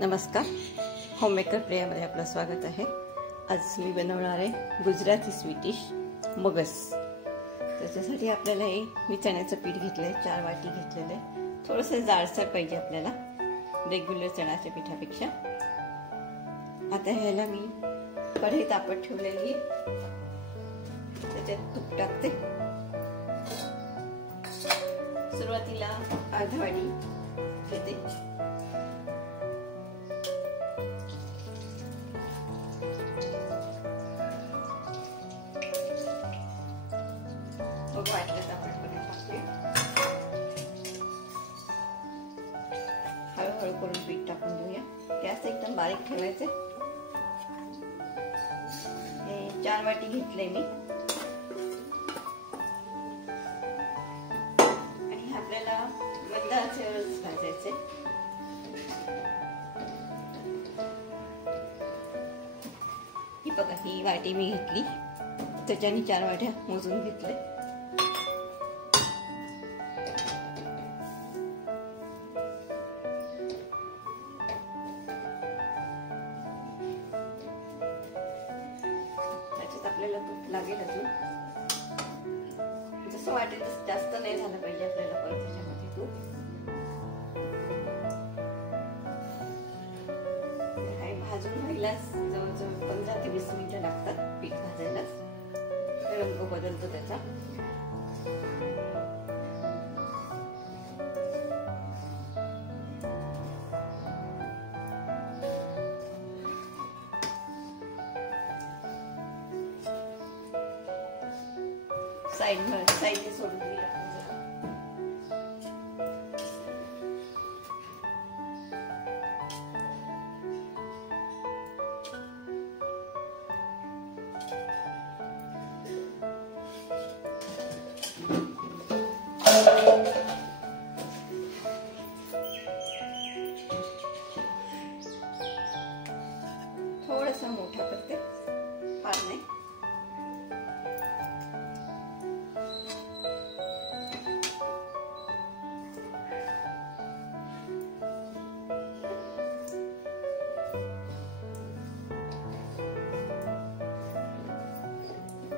नमस्कार, होममेकर प्रियामध्ये आपलं स्वागत आहे। आज मी बनवणार आहे गुजराती स्वीट डिश मगस। त्याच्यासाठी आपल्याला मी चण्याचं पीठ घेतलंय, 4 वाटी घेतलेलं आहे। थोडंसं जाडसर पाहिजे आपल्याला रेग्युलर चण्याच्या पिठापेक्षा। आता ह्याला मी कढई तापत ठेवलेली आहे, त्याच्यात तूप टाकते। सुरुवातीला अर्धा वाटी घेते, मग वाटलं तर आपण परत टाकते। हळूहळू करून पीठ टाकून घेऊया। गॅस एकदम बारीक ठेवायचे। हे 4 वाटी घेतले मी आणि आपल्याला मंद आचेवरच भाजायचे। ही बघा, ही वाटी मी घेतली, त्याच्याने 4 वाट्या मोजून घेतले। आपल्याला तूप लागेल अजून, जसं वाटेल तसं, जास्त नाही झालं पाहिजे आपल्याला परत त्याच्यामध्ये तूप। भाजून व्हायला जवळजवळ 15 ते 20 मिनिटं लागतात पीठ भाजायला। रंग बदलतो त्याचा। साइडने सोडून दिली आपण जरा। थोडासा मोठा करते, फार नाही।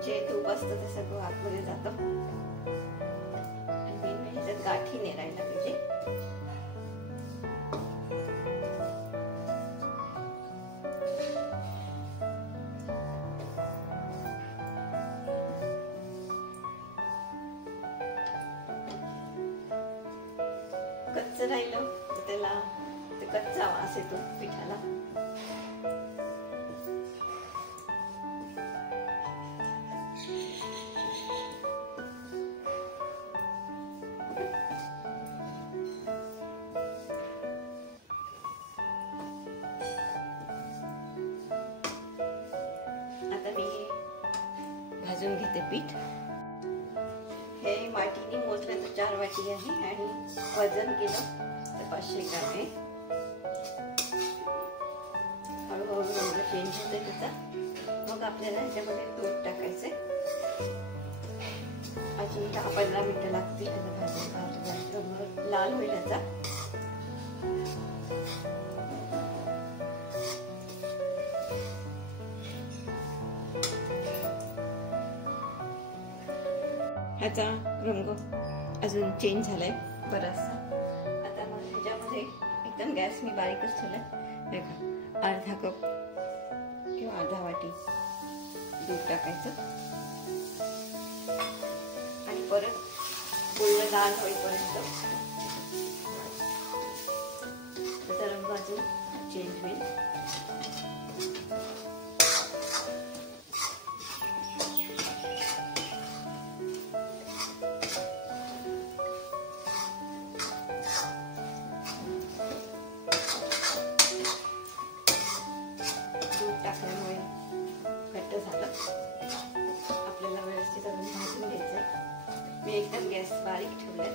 जे तूप असतं ते सगळं आतमध्ये जातं आणि ह्याच्यात गाठी नाही राहायला पाहिजे। कच्चं राहिलं तर त्याला ते कच्चा वास येतो पिठाला। भाजून घेते पीठ। हे वाटीने मोजले तर 4 वाटी आहे आणि वजन केलं तर 500 ग्राम आहे। हळूहळू रंग चेंज होते त्याचा। मग आपल्याला ह्याच्यामध्ये दूध टाकायचे। अजून 10-15 मिनिटं लागतील त्याला भाजायला, लाल होईल याचा। ह्याचा रंग अजून चेंज झालाय बराचसा। आता मग ह्याच्यामध्ये एकदम गॅस मी बारीकच ठेवलाय। अर्धा कप किंवा अर्धा वाटी दूध टाकायचं आणि परत पूर्ण लाल होईपर्यंत त्याचा रंग अजून चेंज होईल। टाकल्यामुळे घट्ट झालं, आपल्याला व्यवस्थित अजून भाजून घ्यायचंय। मी एकदम गॅस बारीक ठेवलाय।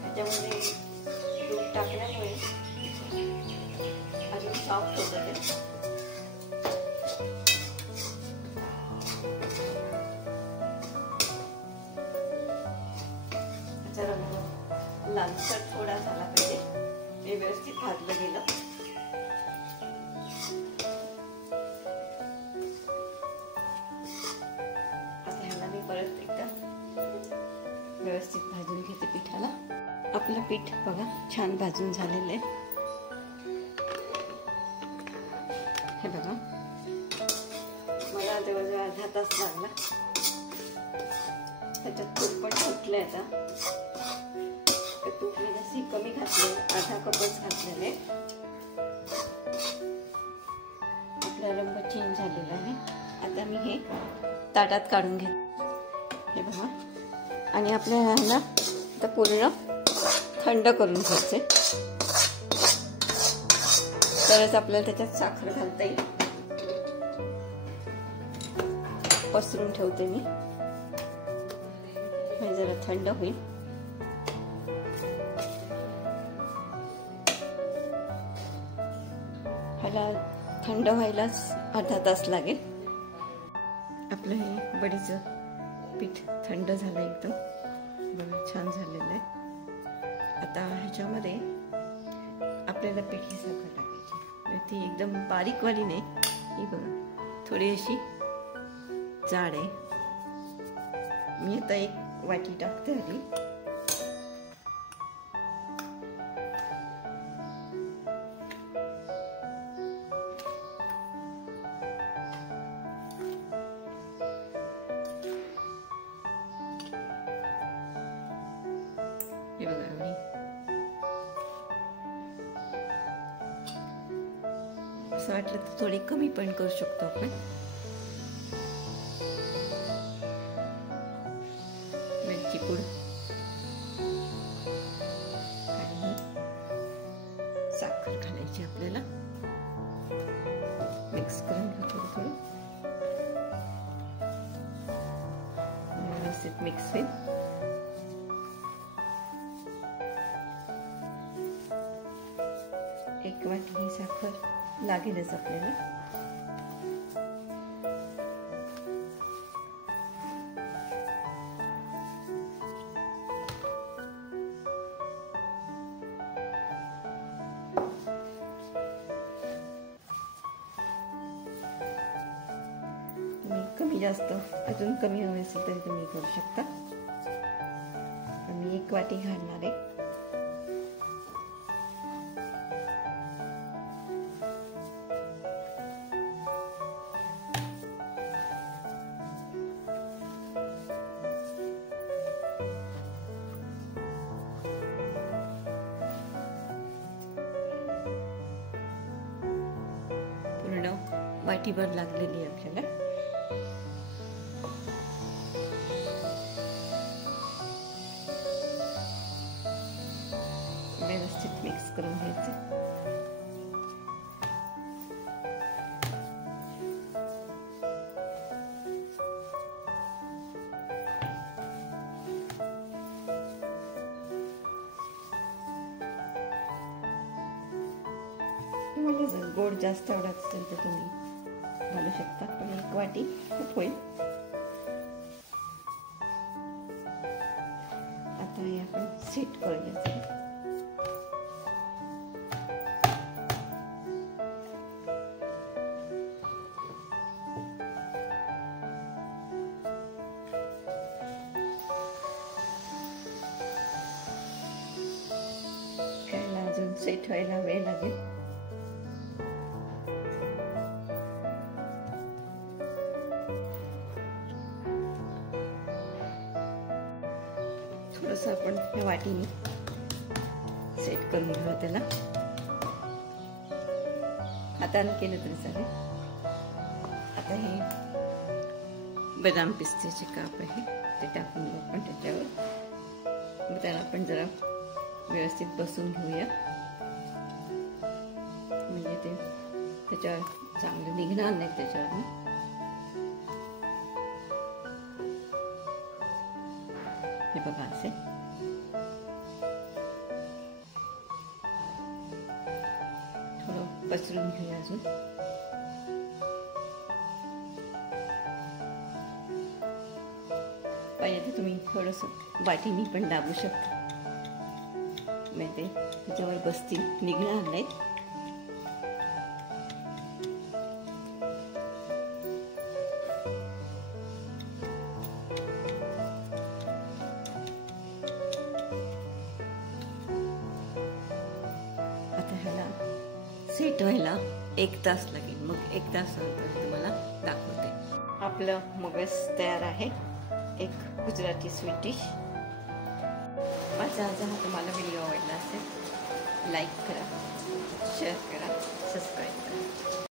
ह्याच्यामध्ये दूध टाकल्यामुळे अजून सॉफ्ट होतं ते। ह्याचा रंग लालसर थोडा झाला पाहिजे, हे व्यवस्थित भाजलं गेलं. आता ह्याला मी परत एकदा व्यवस्थित भाजून घेते पिठाला. आपलं पीठ बघा छान भाजून झालेलं आहे. हे बघा मला जवळजवळ अर्धा तास लागला. त्याच्यात तूप पण फुटलंय. आता तूप मी जशी कमी घातले, अर्धा कपच घातलेले. आपला रंग चेंज झालेला आहे. आता मी हे ताटात काढून घेते. हे बघा आणि आपल्याला ह्याला आता पूर्ण थंड करून घ्यायचे, तरच आपल्याला त्याच्यात साखर घालता येईल. पसरून ठेवते मी, हे जरा थंड होईल. ह्याला थंड व्हायलाच अर्धा तास लागेल. आपलं हे बडीचं पीठ थंड झालं एकदम, बघा छान झालेलं आहे. आता ह्याच्यामध्ये आपल्याला पिठी साखर टाकायची. ती एकदम बारीकवाली नाही, ही बघा थोडी अशी जाड आहे. मी आता एक वाटी टाकते आधी. हे बघा एवढी. असं वाटलं तर थोडी कमी पण करू शकतो आपण. वेलची पूड आणि साखर घालायची आपल्याला. मिक्स करून घेऊ थोडं थोडं, व्यवस्थित मिक्स होईल. एक वाटी ही साखर लागेलच आपल्याला. तुम्ही कमी जास्त अजून कमी हवे असेल तरी तुम्ही करू शकता. मी एक वाटी घालणार आहे. वाटीभर लागलेली आहे आपल्याला. व्यवस्थित मिक्स करून घ्यायचं. तुम्हाला जर गोड जास्त आवडत असेल तर तुम्ही घालू शकता, पण एक वाटी खूप होईल. आता हे आपण सेट करूया. ह्याला अजून सेट व्हायला वेळ लागेल. थोडंसं आपण ह्या वाटीने सेट करून घेऊ त्याला. हाताने केलं तरी चालेल. आता हे बदाम पिस्त्याचे काप आहे ते टाकून घेऊ आपण त्याच्यावर. मग त्याला आपण जरा व्यवस्थित बसून घेऊया, म्हणजे ते त्याच्यावर चांगलं निघणार नाही त्याच्यावर. हे बघा असे थोडं पसरून घेऊया अजून. पाहिजे तर तुम्ही थोडंसं वाटीनी पण दाबू शकता. म्हणजे त्याच्यावर बसतील, निघणार नाहीत. आता ह्याला सेट व्हायला 1 तास लागेल. मग 1 तासानंतर तुम्हाला दाखवते. आपलं मगस तयार आहे, एक गुजराती स्वीट डिश. माझा हा तुम्हाला व्हिडिओ आवडला असेल, लाईक करा, शेअर करा, सबस्क्राईब करा.